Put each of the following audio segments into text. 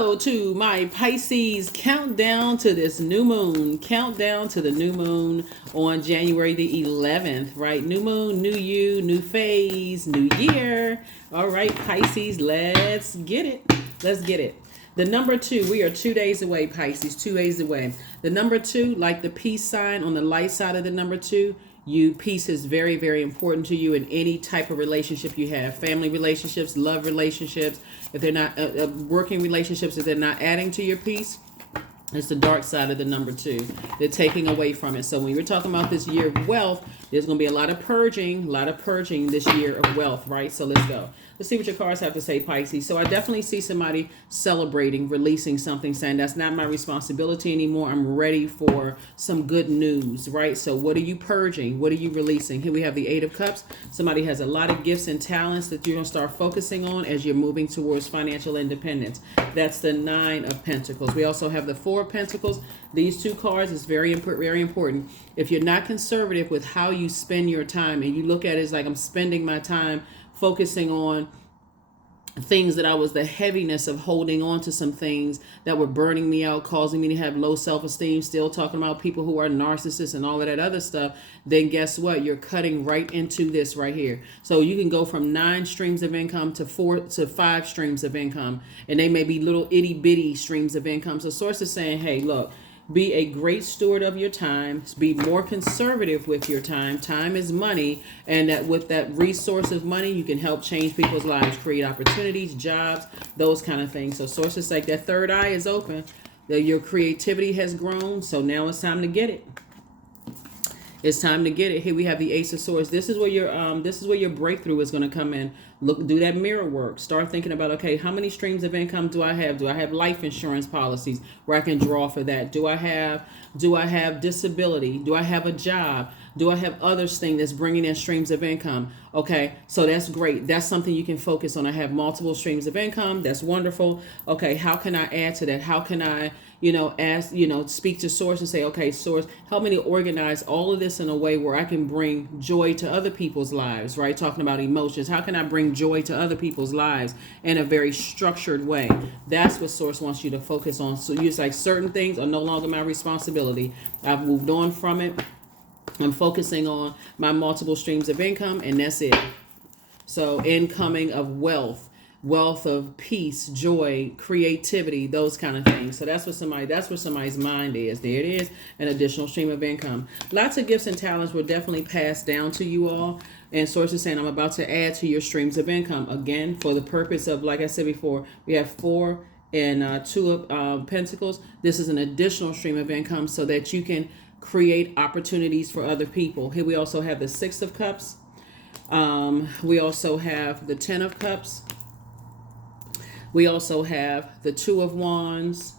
Hello to my Pisces countdown to this new moon. Countdown to the new moon on January the 11th, right? New moon, new you, new phase, new year. All right, Pisces, let's get it. Let's get it. The number 2, we are 2 days away, Pisces, 2 days away. The number 2, like the peace sign on the light side of the number 2, peace is very, very important to you in any type of relationship you have. Family relationships, love relationships. If they're not working relationships, if they're not adding to your peace, it's the dark side of the number 2. They're taking away from it. So when you're talking about this year of wealth, there's going to be a lot of purging this year of wealth, right? So let's go. Let's see what your cards have to say, Pisces. So I definitely see somebody celebrating, releasing something, saying that's not my responsibility anymore. I'm ready for some good news, right? So what are you purging? What are you releasing? Here we have the 8 of Cups. Somebody has a lot of gifts and talents that you're going to start focusing on as you're moving towards financial independence. That's the 9 of Pentacles. We also have the 4 of Pentacles. These 2 cards is very important. If you're not conservative with how you spend your time and you look at it as like I'm spending my time focusing on things that I was the heaviness of holding on to some things that were burning me out, causing me to have low self-esteem, still talking about people who are narcissists and all of that other stuff, then guess what? You're cutting right into this right here. So you can go from 9 streams of income to 4 to 5 streams of income, and they may be little itty bitty streams of income. So Source is saying, hey, look, be a great steward of your time. Be more conservative with your time. Time is money. And that with that resource of money, you can help change people's lives, create opportunities, jobs, those kind of things. So sources like that third eye is open. That your creativity has grown. So now it's time to get it. It's time to get it. Here we have the Ace of Swords. This is where your breakthrough is going to come in. Look, do that mirror work. Start thinking about, okay, how many streams of income do I have? Do I have life insurance policies where I can draw for that? Do I have disability? Do I have a job? Do I have other things that's bringing in streams of income? Okay, so that's great. That's something you can focus on. I have multiple streams of income. That's wonderful. Okay, how can I add to that? How can I, speak to Source and say, okay, Source, help me to organize all of this in a way where I can bring joy to other people's lives, right? Talking about emotions. How can I bring joy to other people's lives in a very structured way? That's what Source wants you to focus on. So you're like, certain things are no longer my responsibility. I've moved on from it. I'm focusing on my multiple streams of income, and that's it. So incoming of wealth of peace, joy, creativity, those kind of things. So that's where somebody's mind is. There it is, an additional stream of income. Lots of gifts and talents will definitely pass down to you all. And Source is saying, I'm about to add to your streams of income. Again, for the purpose of, like I said before, we have 4 and 2 of Pentacles. This is an additional stream of income so that you can create opportunities for other people. Here we also have the 6 of Cups. We also have the 10 of Cups. We also have the 2 of Wands.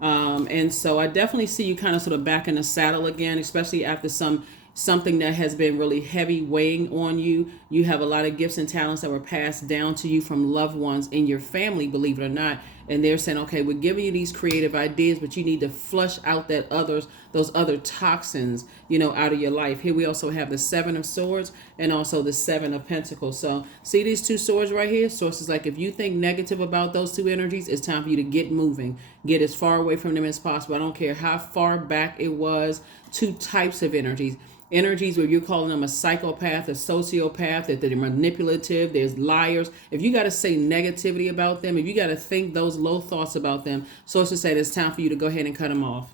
And so I definitely see you kind of sort of back in the saddle again, especially after something that has been really heavy weighing on you. You have a lot of gifts and talents that were passed down to you from loved ones in your family, believe it or not. And they're saying, okay, we're giving you these creative ideas, but you need to flush out those other toxins, out of your life. Here we also have the 7 of Swords and also the 7 of Pentacles. So see these 2 swords right here? Source is like, if you think negative about those 2 energies, it's time for you to get moving. Get as far away from them as possible. I don't care how far back it was. 2 types of energies. Energies where you're calling them a psychopath, a sociopath, that they're manipulative, there's liars. If you got to say negativity about them, if you got to think those low thoughts about them, sources say it's time for you to go ahead and cut them off.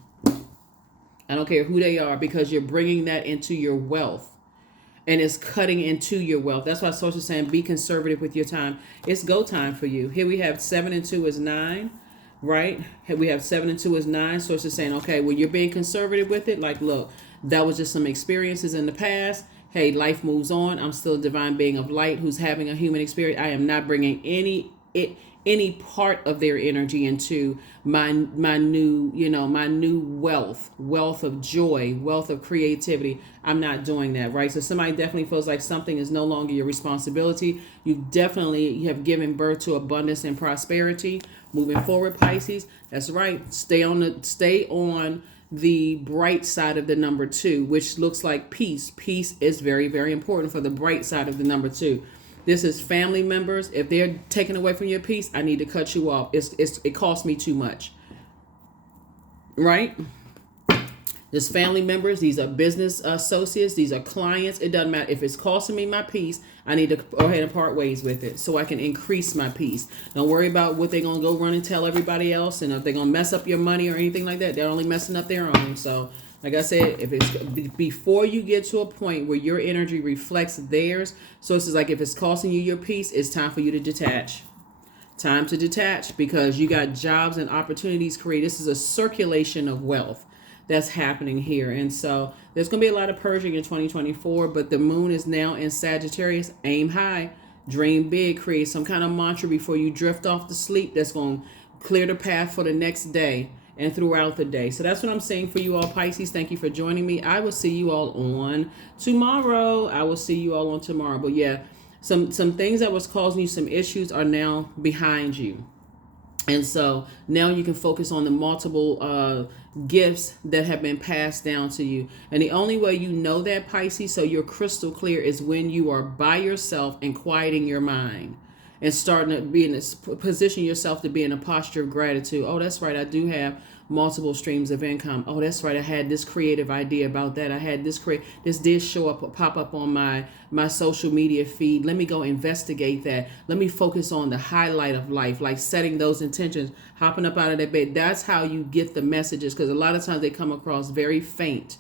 I don't care who they are, because you're bringing that into your wealth. And it's cutting into your wealth. That's why sources is saying be conservative with your time. It's go time for you. Here we have 7 and 2 is 9. Right? Here we have 7 and 2 is 9. Sources saying, okay, well, you're being conservative with it. Like, look, that was just some experiences in the past. Hey, life moves on. I'm still a divine being of light who's having a human experience. I am not bringing any part of their energy into my new wealth of joy, wealth of creativity. I'm not doing that, right? So somebody definitely feels like something is no longer your responsibility. You definitely have given birth to abundance and prosperity. Moving forward, Pisces, that's right. Stay on the bright side of the number 2, which looks like peace. Peace is very, very important for the bright side of the number 2. This is family members. If they're taking away from your peace, I need to cut you off. It costs me too much. Right? There's family members. These are business associates. These are clients. It doesn't matter. If it's costing me my peace, I need to go ahead and part ways with it so I can increase my peace. Don't worry about what they're going to go run and tell everybody else, and if they're going to mess up your money or anything like that. They're only messing up their own. So, like I said, if it's before you get to a point where your energy reflects theirs, so it's like if it's costing you your peace, it's time for you to detach. Time to detach, because you got jobs and opportunities created. This is a circulation of wealth that's happening here. And so there's going to be a lot of purging in 2024, but the moon is now in Sagittarius. Aim high, dream big, create some kind of mantra before you drift off to sleep that's going to clear the path for the next day and throughout the day. So that's what I'm saying for you all, Pisces. Thank you for joining me. I will see you all on tomorrow. But yeah, some things that was causing you some issues are now behind you. And so now you can focus on the multiple gifts that have been passed down to you. And the only way you know that, Pisces, so you're crystal clear, is when you are by yourself and quieting your mind and starting to be in this position yourself to be in a posture of gratitude. Oh, that's right. I do have multiple streams of income. Oh, that's right. I had this creative idea about that. I had this did pop up on my social media feed. Let me go investigate that. Let me focus on the highlight of life, like setting those intentions, hopping up out of that bed. That's how you get the messages, because a lot of times they come across very faint.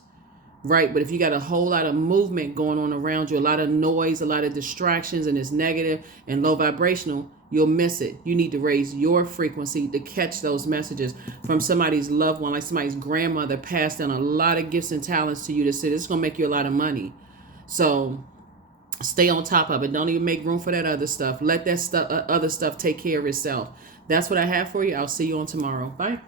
Right. But if you got a whole lot of movement going on around you, a lot of noise, a lot of distractions, and it's negative and low vibrational, you'll miss it. You need to raise your frequency to catch those messages from somebody's loved one, like somebody's grandmother passed down a lot of gifts and talents to you to say, this is going to make you a lot of money. So stay on top of it. Don't even make room for that other stuff. Let that other stuff take care of itself. That's what I have for you. I'll see you on tomorrow. Bye.